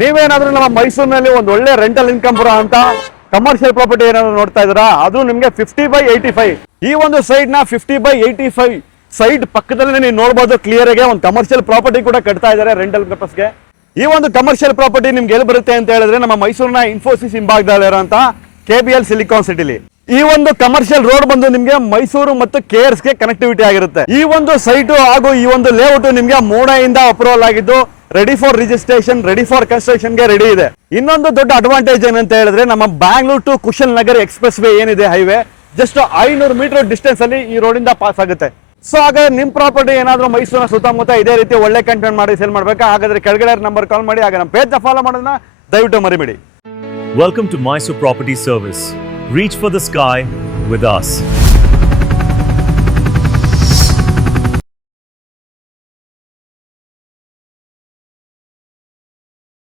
ನೀವೇನಾದ್ರೂ ನಮ್ಮ ಮೈಸೂರಿನಲ್ಲಿ ಒಂದು ಒಳ್ಳೆ ರೆಂಟಲ್ ಇನ್ಕಮ್ ಬರೋ ಅಂತ ಕಮರ್ಷಿಯಲ್ ಪ್ರಾಪರ್ಟಿ ಏನಾದ್ರು ನೋಡ್ತಾ ಇದ್ದೀರಾ, ಅದು ನಿಮ್ಗೆ 50/85. ಈ ಒಂದು ಸೈಡ್ ನ 50/85 ಸೈಡ್ ಪಕ್ಕದಲ್ಲಿ ನೀವು ನೋಡಬಹುದು ಕ್ಲಿಯರ್ ಆಗಿ ಒಂದು ಕಮರ್ಷಿಯಲ್ ಪ್ರಾಪರ್ಟಿ ಕೂಡ ಕಟ್ತಾ ಇದ್ದಾರೆ ರೆಂಟಲ್ ಪರ್ಪಸ್ಗೆ. ಈ ಒಂದು ಕಮರ್ಷಿಯಲ್ ಪ್ರಾಪರ್ಟಿ ನಿಮ್ಗೆ ಎಲ್ಲಿ ಬರುತ್ತೆ ಅಂತ ಹೇಳಿದ್ರೆ ನಮ್ಮ ಮೈಸೂರಿನ ಇನ್ಫೋಸಿಸ್ ಹಿಂಭಾಗದಲ್ಲಿ ಇರುವಂತ KBL ಸಿಲಿಕಾನ್ ಸಿಟಿಲಿ. ಈ ಒಂದು ಕಮರ್ಷಿಯಲ್ ರೋಡ್ ಬಂದು ನಿಮ್ಗೆ ಮೈಸೂರು ಮತ್ತು KRS ಗೆ ಕನೆಕ್ಟಿವಿಟಿ ಆಗಿರುತ್ತೆ. ಈ ಒಂದು ಸೈಟ್ ಹಾಗೂ ಈ ಒಂದು ಲೇಔಟ್ ನಿಮ್ಗೆ ಮೋಡಯಿಂದ ಅಪ್ರೂವಲ್ ಆಗಿದ್ದು ready for registration, ready for construction ಗೆ ರೆಡಿ ಇದೆ. ಇನ್ನೊಂದು ದೊಡ್ಡ ಅಡ್ವಾಂಟೇಜ್ ಏನಂತ ಹೇಳಿದ್ರೆ ನಮ್ಮ Bangalore to Kushal Nagar express way ಏನಿದೆ ಹೈವೇ, ಜಸ್ಟ್ 500 ಮೀಟರ್ ಡಿಸ್ಟೆನ್ಸ್ ಅಲ್ಲಿ ಈ ರೋಡ್ ಇಂದ ಪಾಸ್ ಆಗುತ್ತೆ. ಸೊ ಹಾಗಾದ್ರೆ ನಿಮ್ ಪ್ರಾಪರ್ಟಿ ಏನಾದ್ರು ಮೈಸೂರಿನ ಸುತ್ತಮುತ್ತ ಇದೇ ರೀತಿ ಒಳ್ಳೆ ಕಂಟೆಂಟ್ ಮಾಡಿ ಸೇಲ್ ಮಾಡ್ಬೇಕಾ, ಹಾಗಾದ್ರೆ ಕೆಳಗಡೆ ನಂಬರ್ ಕಾಲ್ ಮಾಡಿ, ಹಾಗೆ ನಮ್ಮ ಪೇಜ್ ಫಾಲೋ ಮಾಡೋದನ್ನ ದಯವಿಟ್ಟು ಮರಿಬೇಡಿ. Welcome to Mysore Property Service. Reach for the sky with us.